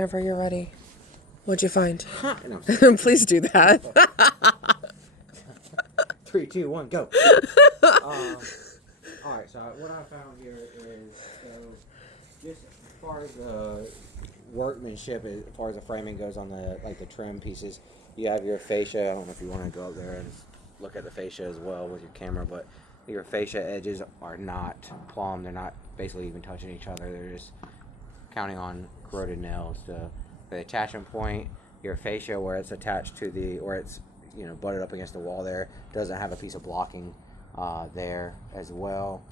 whenever you're ready. What'd you find? No. Please do that. 3, 2, 1, go. Alright, so what I found here is, so just as far as the workmanship, as far as the framing goes on the trim pieces, you have your fascia. I don't know if you want to go up there and look at the fascia as well with your camera, but your fascia edges are not plumbed. They're not basically even touching each other. They're just counting on corroded nails. For the attachment point, your fascia where it's attached to where it's butted up against the wall there doesn't have a piece of blocking there as well.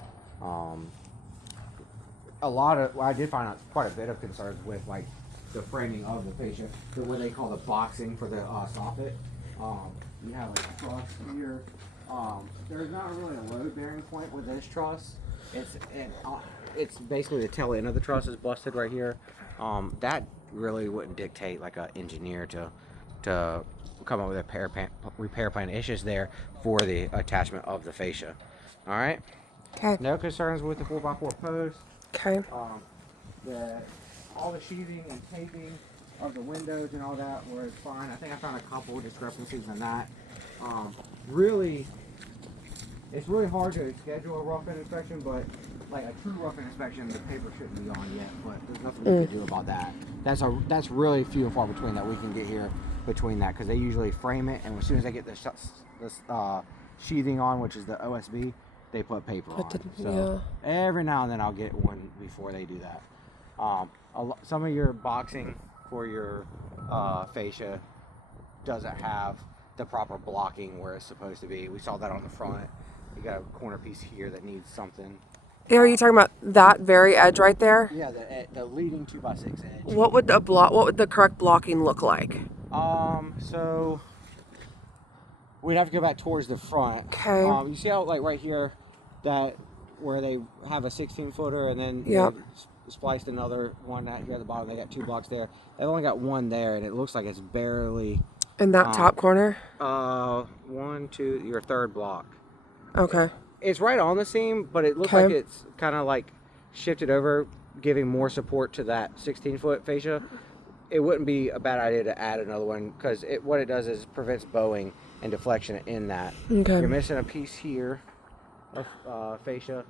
I did find out quite a bit of concerns with like the framing of the fascia, what they call the boxing for the soffit. You have like a truss here. There's not really a load bearing point with this truss. It's basically the tail end of the truss is busted right here. That really wouldn't dictate like an engineer to come up with a repair plan. It's just there for the attachment of the fascia. All right. Okay. No concerns with the 4x4 post. Okay. All the sheathing and taping of the windows and all that was fine. I think I found a couple of discrepancies in that. Really, it's really hard to schedule a rough-in inspection, but like a true rough-in inspection, the paper shouldn't be on yet. But there's nothing we can do about that. That's really few and far between that we can get here between that, because they usually frame it, and as soon as they get the sheathing on, which is the OSB, they put paper on. So every now and then I'll get one before they do that. Some of your boxing for your fascia doesn't have the proper blocking where it's supposed to be. We saw that on the front. You got a corner piece here that needs something. Are you talking about that very edge right there? Yeah, the leading 2x6 edge. What would the correct blocking look like? So we'd have to go back towards the front. Okay. You see how like right here, that where they have a 16-footer and then yep. they spliced another one out here at the bottom. They got 2 blocks there. They've only got one there, and it looks like it's barely in that top corner. 1, 2, your third block. Okay. It's right on the seam, but it looks like it's kind of like shifted over, giving more support to that 16-foot fascia. It wouldn't be a bad idea to add another one, because what it does is prevents bowing and deflection in that. Okay. You're missing a piece here of fascia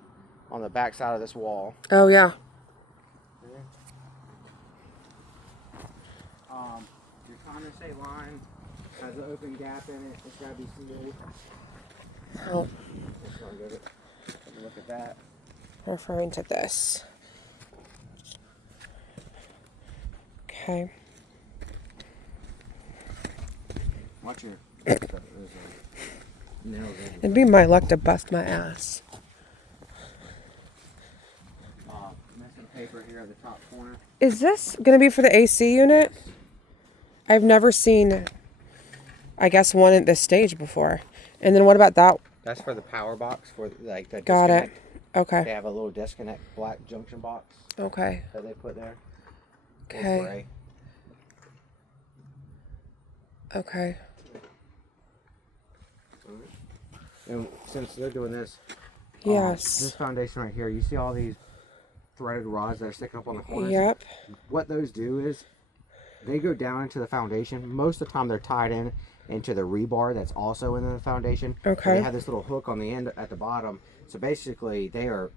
on the back side of this wall. Oh yeah. Your condensate line has an open gap in it. It's got to be sealed. Oh. Just want to give it a look at that. Referring to this. Okay. Watch your nails in. It'd be my luck to bust my ass. Missing paper here at the top corner. Is this going to be for the AC unit? I've never seen, I guess, one at this stage before. And then what about that? That's for the power box, for like the Got disconnect. it. Okay. They have a little disconnect black junction box. Okay. That they put there. Okay. Okay. And since they're doing this, yes. This foundation right here, you see all these threaded rods that are sticking up on the corners? Yep. What those do is they go down into the foundation. Most of the time they're tied into the rebar that's also in the foundation. Okay. They have this little hook on the end at the bottom. So basically they are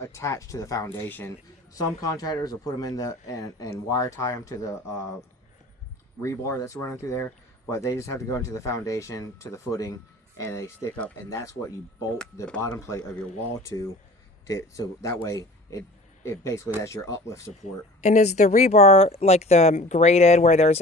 attached to the foundation. Some contractors will put them in and wire tie them to the rebar that's running through there, but they just have to go into the foundation to the footing, and they stick up, and that's what you bolt the bottom plate of your wall to so that way it basically that's your uplift support. And is the rebar like the grated where there's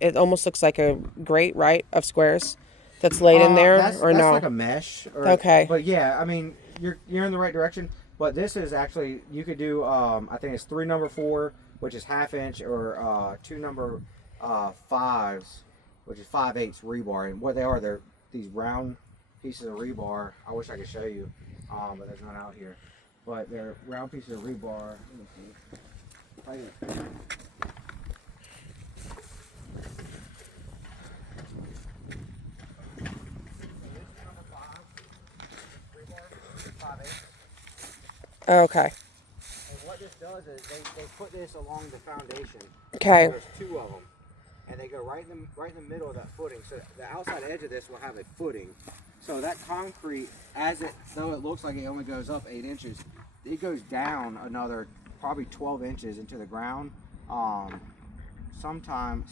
it almost looks like a grate, right, of squares that's laid in there, or that's no? like a mesh. Okay. But yeah, I mean, you're in the right direction. But this is actually, you could do, I think it's 3 number 4, which is 1/2 inch, or 2 number 5s, which is 5/8 rebar. And what they are, they're these round pieces of rebar. I wish I could show you, but there's none out here. But they're round pieces of rebar. Let me see. Right here. Okay. And what this does does is they put this along the foundation. Okay. There's two of them, and they go right in the middle of that footing. So the outside edge of this will have a footing. So that concrete, though it looks like it only goes up 8 inches, it goes down another probably 12 inches into the ground. Sometimes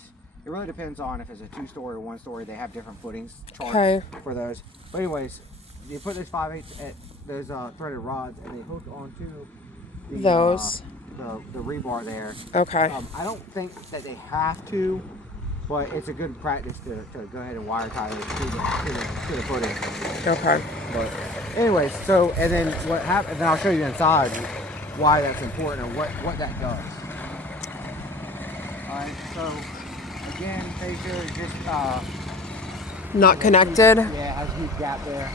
it really depends on if it's a 2-story or 1-story. They have different footings charged for those. But anyways, you put this 5/8 at those threaded rods, and they hook onto the rebar there. Okay. I don't think that they have to, but it's a good practice to go ahead and wire tie it to the footing. Okay. But anyways, so and then what happens? And I'll show you inside why that's important and what that does. All right. So again, fascia is just Not connected. yeah, it has a huge gap there.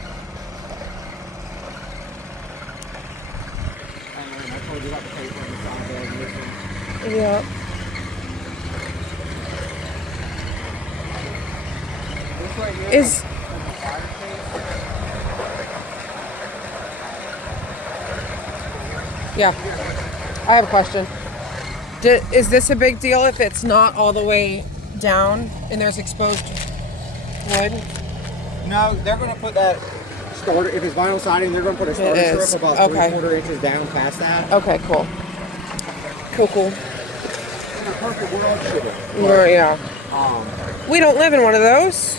And then I told you about the paper on the side there. And this one. Yep. This right here Is like a wire case. yeah. I have a question. Is this a big deal if it's not all the way down and there's exposed wood? No, they're going to put that starter. If it's vinyl siding, they're going to put a starter strip about 3/4 inches down past that. Okay, cool. Cool. In a perfect world, should it? Yeah. We don't live in one of those.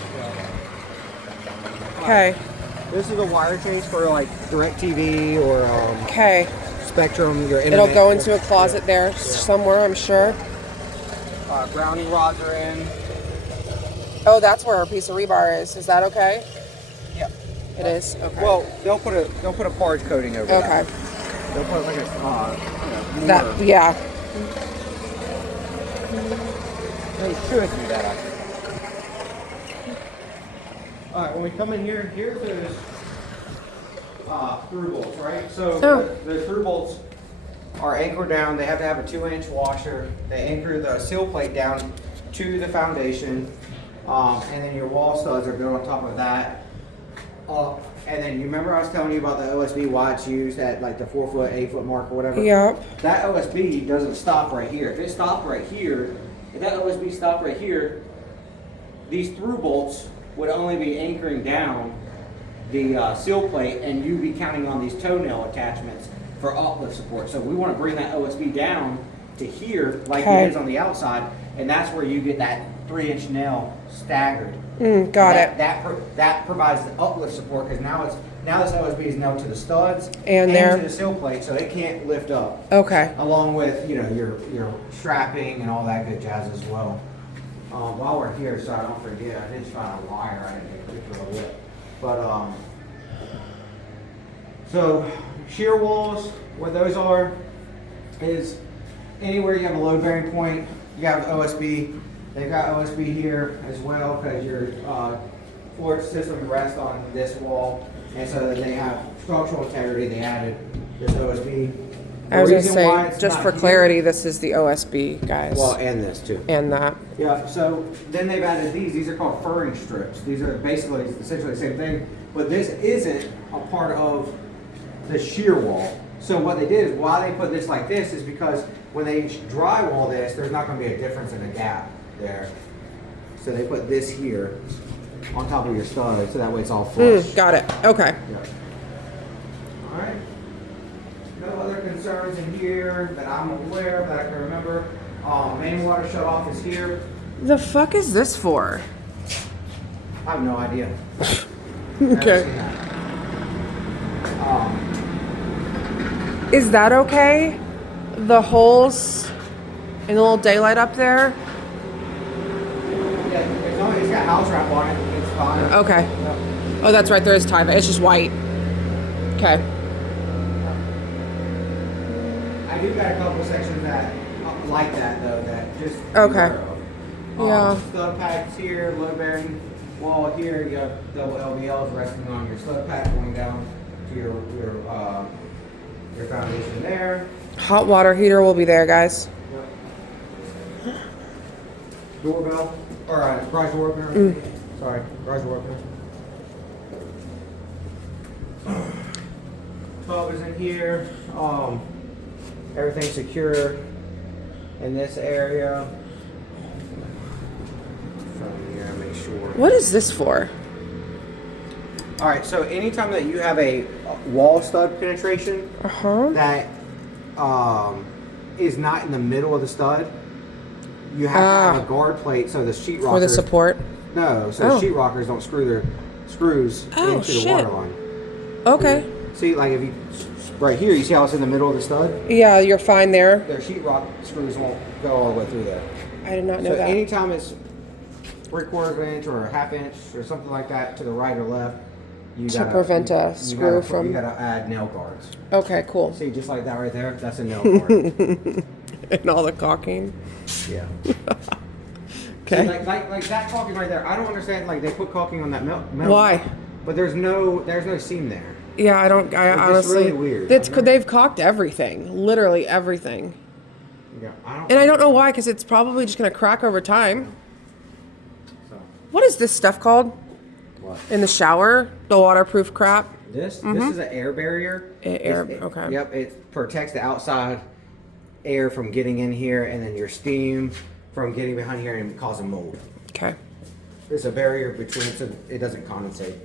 Okay. This is a wire chase for like DirecTV or Okay. Spectrum. Your internet. It'll go into a closet there somewhere, I'm sure. Grounding rods are in. Oh, that's where our piece of rebar is. Is that okay? Yeah. It is? Okay. Well, they'll put a barge coating over that. Okay. They'll put like a That, yeah. They should do that, actually. All right, when we come in here, here's those through bolts, right? So the through bolts are anchored down. They have to have a 2-inch washer. They anchor the seal plate down to the foundation, and then your wall studs are built on top of that. And then you remember I was telling you about the OSB, why it's used at like the 4-foot, 8-foot mark or whatever? Yep. That OSB doesn't stop right here. If it stopped right here, if that OSB stopped right here, these through bolts would only be anchoring down the seal plate, and you'd be counting on these toenail attachments for uplift support. So we want to bring that OSB down to here like it is on the outside, and that's where you get that 3-inch nail staggered. Got it. That provides the uplift support, because now this OSB is nailed to the studs And to the seal plate, so it can't lift up. Okay. Along with your strapping and all that good jazz as well. While we're here, so I don't forget, I did find a wire. I didn't take a picture of it. But so shear walls, what those are is anywhere you have a load bearing point, you have OSB. They've got OSB here as well, because your floor system rests on this wall, and so that they have structural integrity. They added this OSB. I was going to say, just for clarity, this is the OSB, guys. Well, and this too. And that. Yeah, so then they've added these. These are called furring strips. These are basically essentially the same thing, but this isn't a part of the shear wall. So what they did is, why they put this like this is because when they drywall this, there's not going to be a difference in the gap there. So they put this here on top of your stud, so that way it's all flush. Got it. Okay. Yeah. All right. No other concerns in here that I'm aware of that I can remember. Main water shut off is here. The fuck is this for? I have no idea. Okay. Is that okay? The holes and the little daylight up there? Yeah, as long as it's got house wrap on it, it's fine. Okay. Yeah. Oh, that's right. There is tie. It's just white. Okay. I do got a couple sections that like that though, that just Okay. Yeah. Stud packs here, load bearing wall here. You have double LVLs resting on your stud pack going down to your foundation there. Hot water heater will be there, guys. Yep. Doorbell or garage door opener. Sorry, garage door opener. Tub is in here. Everything's secure in this area. From here, make sure. What is this for? All right, so anytime that you have a wall stud penetration that is not in the middle of the stud, you have to have a guard plate so the sheetrockers For the support? No, so the sheetrockers don't screw their screws into the water line. Okay. See, like if you right here, you see how it's in the middle of the stud? Yeah, you're fine there. Their sheetrock screws won't go all the way through there. I did not know that. So anytime it's 3/4 of an inch or a half inch or something like that to the right or left, you to prevent a screw from. You gotta add nail guards. Okay, cool. See, just like that right there, that's a nail guard. And all the caulking. Yeah. Okay. See, like that caulking right there. I don't understand. Like they put caulking on that metal. Why? But there's no seam there. Yeah, I don't. I It's honestly. really weird. They've caulked everything, literally everything. Yeah, And I don't know why, because it's probably just gonna crack over time. So. What is this stuff called? What? In the shower, the waterproof crap. This is an air barrier. Okay. Yep, it protects the outside air from getting in here, and then your steam from getting behind here and causing mold. Okay. There's a barrier between it so it doesn't condensate.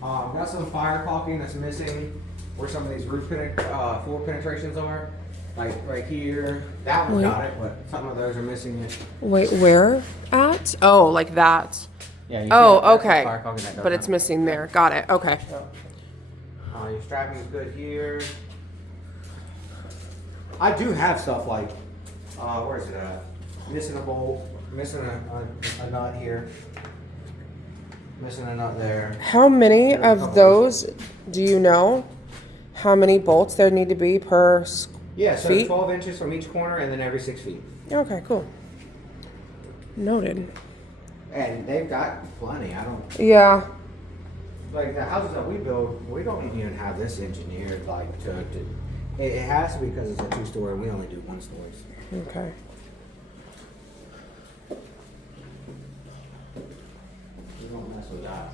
Got some fire caulking that's missing where some of these floor penetrations are. Like right here. That one got it, but some of those are missing it. Wait, where at? Oh, like that. Yeah. You Okay. Fire caulking that But it's missing there. Got it. Okay. Your strapping is good here. I do have stuff like, where is it at? Missing a bolt, missing a nut here, missing a nut there. How many of those do you know? How many bolts there need to be per Yeah, so feet? 12 inches from each corner and then every 6 feet. Okay, cool. Noted. And they've got plenty. I don't, Yeah. like the houses that we build, we don't even have this engineered like it has to be because it's a 2-story and we only do 1-stories. Okay. We don't mess with that.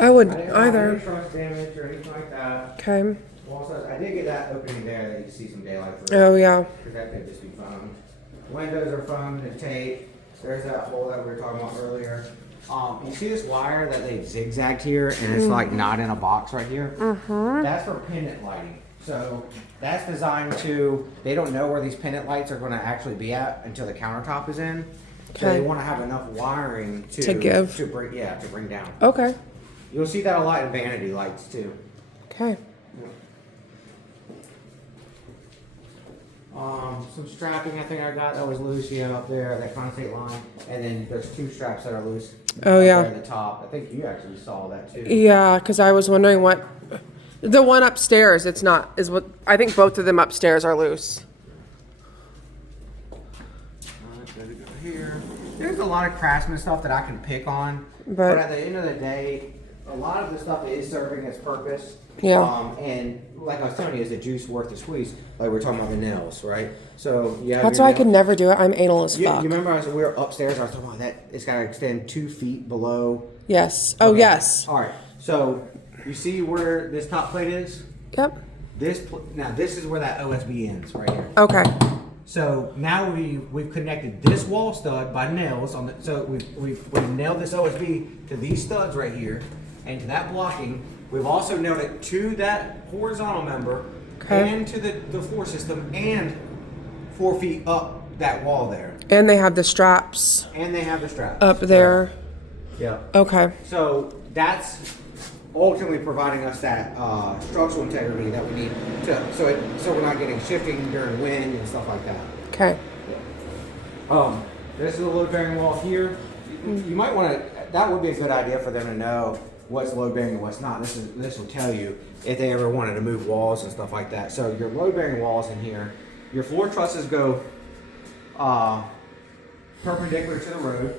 I wouldn't I didn't have either. any truss damage or anything like that. Okay. Also, I did get that opening there that you see some daylight through. Oh, yeah. Because that could just be foamed. Windows are foamed and tape. There's that hole that we were talking about earlier. You see this wire that they've zigzagged here and it's like not in a box right here? That's for pendant lighting. So that's designed to, they don't know where these pendant lights are going to actually be at until the countertop is in. So they Okay. want to have enough wiring to bring down. Okay. You'll see that a lot in vanity lights too. Okay. Some strapping I think I got that was loose, up there, that condensate line. And then there's 2 straps that are loose. Oh, up yeah. there at the top. I think you actually saw that too. Yeah, because I was wondering what. The one upstairs, it's not, is what. I think both of them upstairs are loose. Gotta go here. There's a lot of craftsman stuff that I can pick on. But- But at the end of the day, a lot of the stuff is serving its purpose. Yeah. And like I was telling you, is the juice worth the squeeze? Like we're talking about the nails, right? So yeah. That's why I could never do it. I'm anal as fuck. You remember we were upstairs? I was talking about that. It's got to extend 2 feet below. Yes. Oh, Okay. yes. All right. So you see where this top plate is? Yep. Now this is where that OSB ends, right here. Okay. So now we've connected this wall stud by nails on the. So we've nailed this OSB to these studs right here, and to that blocking. We've also nailed it to that horizontal member, and to the floor system, and 4 feet up that wall there. And they have the straps And they have the straps up there. Yeah. Okay. So that's ultimately providing us that structural integrity that we need to, so we're not getting shifting during wind and stuff like that. Okay. This is a load bearing wall here. You might want to. That would be a good idea for them to know what's load bearing and what's not. This will tell you if they ever wanted to move walls and stuff like that. So your load bearing walls in here, your floor trusses go perpendicular to the road,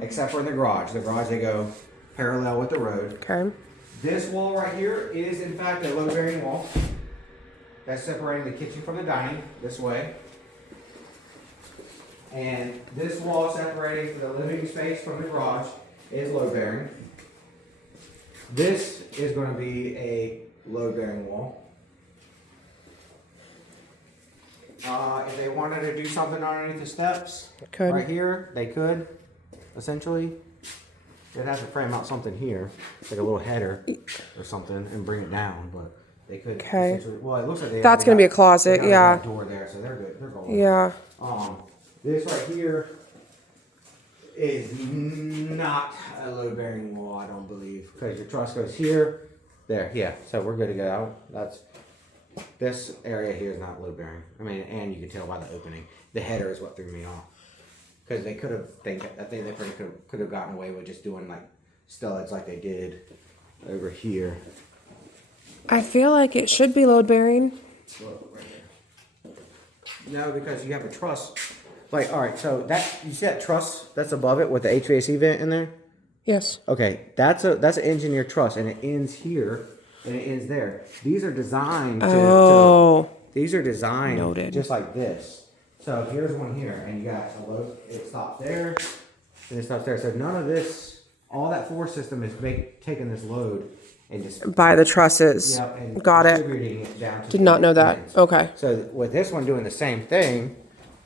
except for in the garage. The garage they go parallel with the road. Okay. This wall right here is in fact a load bearing wall. That's separating the kitchen from the dining this way. And this wall separating the living space from the garage is load bearing. This is going to be a load bearing wall. If they wanted to do something underneath the steps, Could. right here, they could, essentially. They'd have to frame out something here, like a little header or something, and bring it down, but they could. Okay. Well, it looks like That's gonna be a closet, they got yeah. a door there, so they're good. They're golden. Yeah. This right here is not a load bearing wall, I don't believe, because your truss goes here, there, yeah. So we're good to go. This area here is not load bearing. I mean, and you can tell by the opening. The header is what threw me off. Because they could have, I think they could have gotten away with just doing like studs like they did over here. I feel like it should be load bearing. Look, right there. No, because you have a truss. Like, all right, so you see that truss that's above it with the HVAC vent in there? Yes. Okay, that's an engineered truss, and it ends here and it ends there. These are designed these are designed Noted. just like this. So here's one here, and you got a load. It stops there, and it stops there. So none of this, all that force system is taking this load and just By the trusses. and Got it. distributing it down to Did not know that. ends. Okay. So with this one doing the same thing,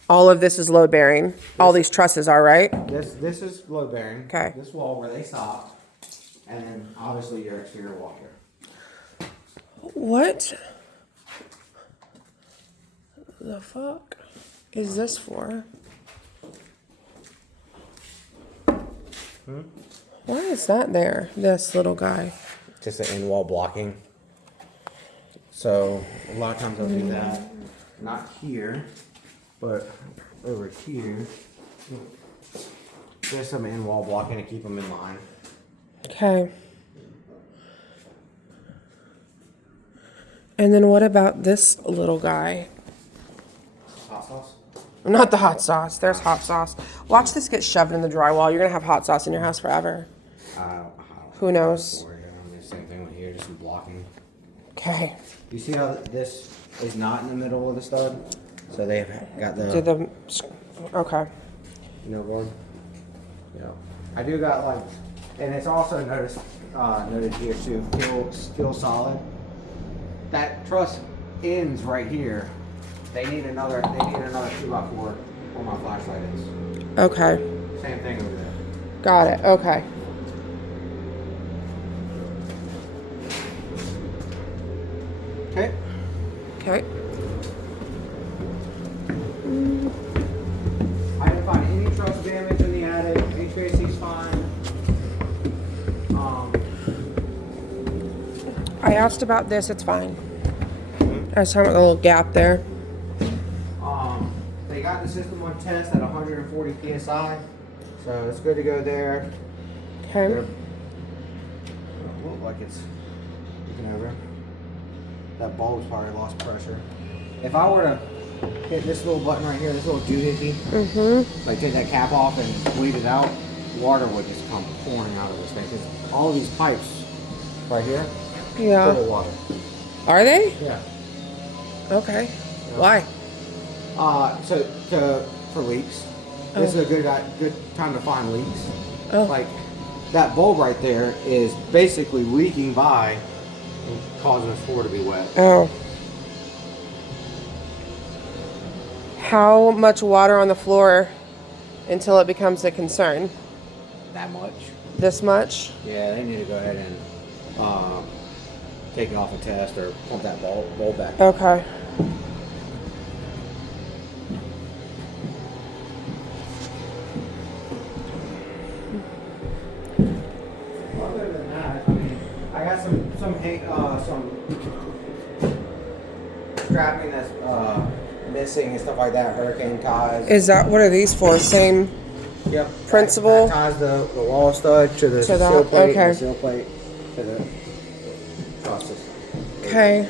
All of this is load bearing. All these trusses are, right? this is load bearing. Okay. This wall where they stop, and then obviously your exterior wall here. What the fuck is this for? Why is that there? This little guy. Just an in wall blocking. So a lot of times they'll do that. Not here, but over here. There's some in wall blocking to keep them in line. Okay. And then what about this little guy? Hot sauce? Not the hot sauce. There's hot sauce. Watch this get shoved in the drywall. You're gonna have hot sauce in your house forever. Who knows? Same thing with here, just some blocking. Okay. You see how this is not in the middle of the stud? So they've got Did the okay. board. Yeah. I do got like, and it's also noted here too. Feel solid. That truss ends right here. They need another 2x4 where my flashlight is. Okay. Same thing over there. Got it. Okay. Okay. Okay. I didn't find any truss damage in the attic. HVAC's fine. I asked about this. It's fine. I was talking about the little gap there. They got the system on test at 140 psi, so it's good to go there. Okay. Look like it's looking over. That bulb's probably lost pressure. If I were to hit this little button right here, this little doohickey, like take that cap off and bleed it out, water would just come pouring out of this thing. Because all of these pipes right here, Yeah. full of water. Are they? Yeah. Okay. Why? For leaks. This is a good time to find leaks. Oh. Like that bulb right there is basically leaking by and causing the floor to be wet. Oh. How much water on the floor until it becomes a concern? That much? This much? Yeah, they need to go ahead and take it off a test or pump that bulb back. Okay. Other than that, I mean, I got some strapping that's missing and stuff like that. Hurricane ties. Is that, what are these for? Same Yep. principle? That ties the wall stud to the To that, seal plate, okay. and the seal plate to the truss system. Okay.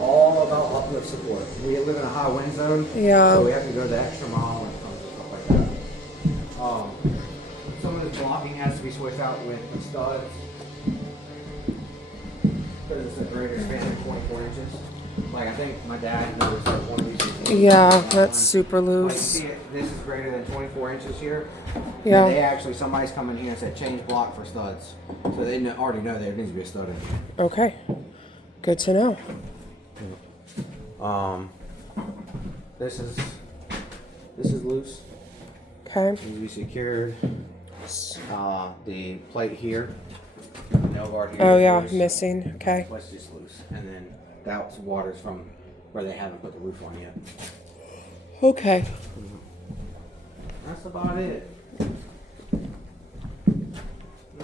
All about uplift support. We live in a high wind zone, Yeah. so we have to go the extra mile when it comes to stuff like that. Some of this blocking has to be switched out with the studs because it's a greater span of 24 inches. Like I think my dad noticed like one of these. Yeah, that's super Like you loose. see it, this is greater than 24 inches here. Yeah. And they actually, somebody's come in here and said change block for studs. So they already know there needs to be a stud in there. Okay. Good to know. This is loose. Okay. Needs to be secured. The plate here, nail guard here. Oh is yeah, loose. missing. Okay. What's just loose, and then that's water's from where they haven't put the roof on yet. Okay. That's about it.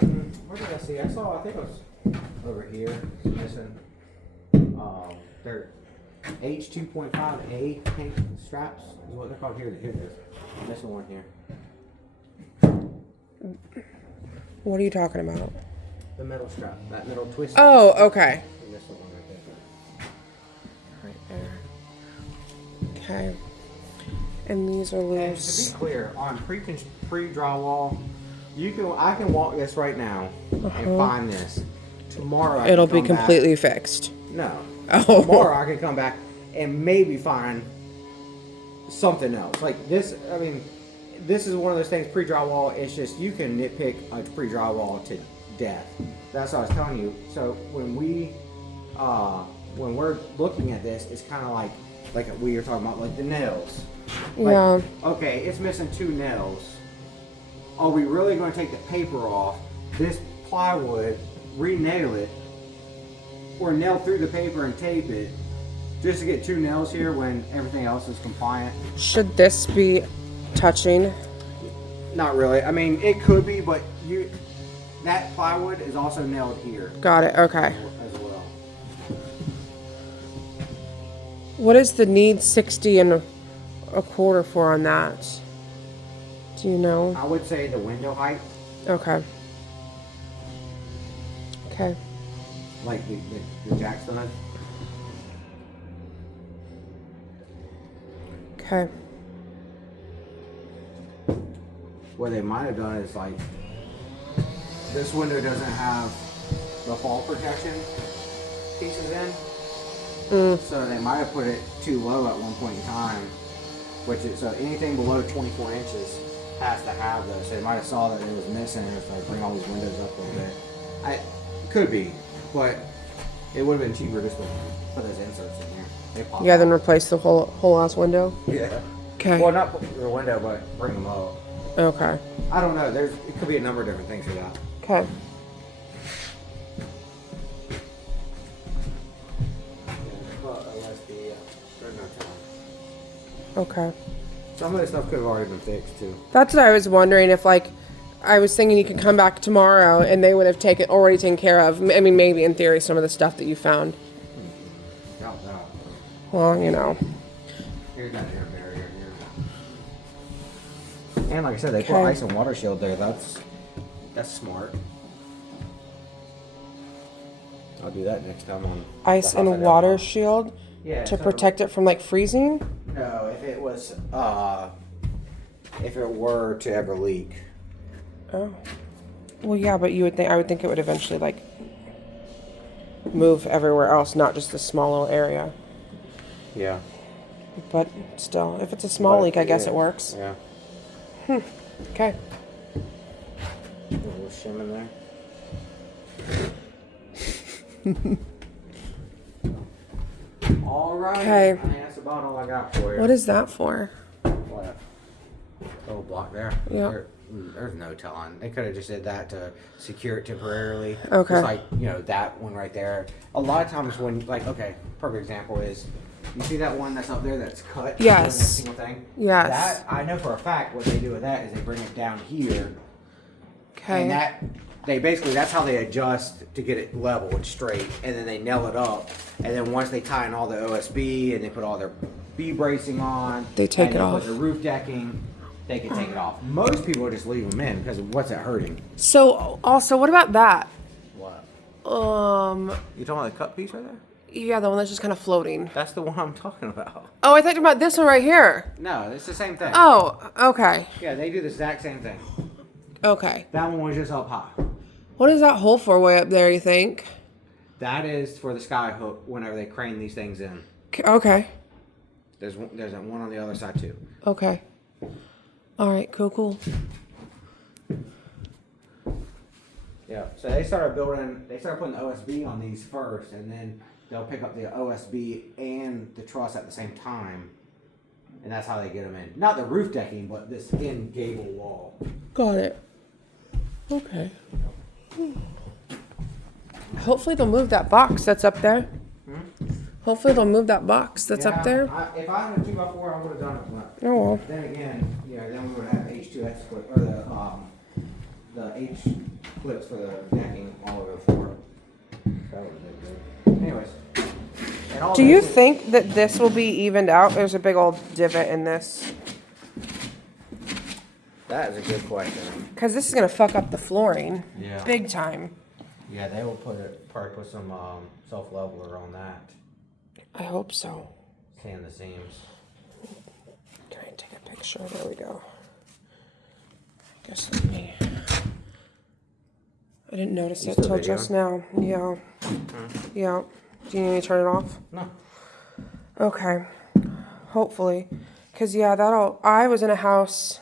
Where did I see? I think it was over here. It's missing. They're H2.5A tank straps is what they're called here. Here it is. I'm missing one here. What are you talking about? The metal strap, that metal twist. Oh, okay. I'm missing one right there. Right there. Okay. And these are And loose. to be clear, on pre-drywall, I can walk this right now and find this. Tomorrow I It'll can be come completely fixed. back. No. Oh. Tomorrow I can come back and maybe find something else. Like this, I mean, this is one of those things, pre-drywall, it's just, you can nitpick a pre-drywall to death. That's what I was telling you. So when we're looking at this, it's kind of like we were talking about, like the nails. Like, Yeah. okay, it's missing 2 nails. Are we really going to take the paper off, this plywood, re-nail it, or nail through the paper and tape it, just to get 2 nails here when everything else is compliant? Should this be touching? Not really. I mean, it could be, but that plywood is also nailed here Got it. Okay. as well. What is the need 60 and a quarter for on that? Do you know? I would say the window height, Okay. Okay. like the jack stud. Okay. What they might have done is, like, this window doesn't have the fall protection pieces in, so they might have put it too low at one point in time, so anything below 24 inches has to have those. So they might have saw that it was missing and it's like, bring all these windows up a little bit. Could be, but it would have been cheaper just to put those inserts in here. They pop Yeah, out. then replace the whole ass window. Yeah. Okay. Well, not the window, but bring them up. Okay. I don't know. It could be a number of different things for that. Okay. Okay. Some of this stuff could have already been fixed too. That's what I was wondering if, like, I was thinking you could come back tomorrow and they would have already taken care of. I mean, maybe in theory, some of the stuff that you found. Doubt that. Well, you know. Here's that air barrier here. And like I said, they put Okay. ice and water shield there. That's smart. I'll do that next time on Ice the house I and got. water shield Yeah, to so- protect it from, like, freezing. No, if it was if it were to ever leak. Oh. Well, yeah, but I would think it would eventually, like, move everywhere else, not just this small little area. Yeah. But still, if it's a small leak, I guess it works. Yeah. Okay. A little shim in there. All right. Okay. I think that's about all I got for you. What is that for? What? Little block there. Yeah. There's no telling. They could have just did that to secure it temporarily. Okay. Just like, that one right there. A lot of times when, perfect example is, you see that one that's up there that's cut? Yes. Every single thing? Yes. That, I know for a fact what they do with that is they bring it down here. Okay. And that's how they adjust to get it level and straight, and then they nail it up, and then once they tie in all the OSB and they put all their B bracing on, They take and it they off. put the roof decking, they can take it off. Most people just leave them in because what's that hurting? So, also, what about that? What? You You talking about the cut piece right there? Yeah, the one that's just kind of floating. That's the one I'm talking about. Oh, I thought you were about this one right here. No, it's the same thing. Oh, okay. Yeah, they do the exact same thing. Okay. That one was just up high. What is that hole for way up there, you think? That is for the sky hook whenever they crane these things in. Okay. There's one on the other side too. Okay. All right, cool. Yeah, so they started putting the OSB on these first, and then they'll pick up the OSB and the truss at the same time, and that's how they get them in. Not the roof decking, but this in gable wall. Got it. Okay. Hopefully they'll move that box that's up there. Hopefully they'll move that box that's up there. If I had a 2x4, I would have done it. But Oh well. then again, then we would have H2X clip or the H clips for the decking all over the floor. That would have been good. Anyways. And all Do you this is- think that this will be evened out? There's a big old divot in this. That is a good question. Because this is going to fuck up the flooring. Yeah. Big time. Yeah, they will probably put some self-leveler on that. I hope so. Sand the seams. Can I take a picture? There we go. Guess let me. I didn't notice You it still till just now. Yeah. Yeah. Do you need me to turn it off? No. Okay. Hopefully. Because, yeah, I was in a house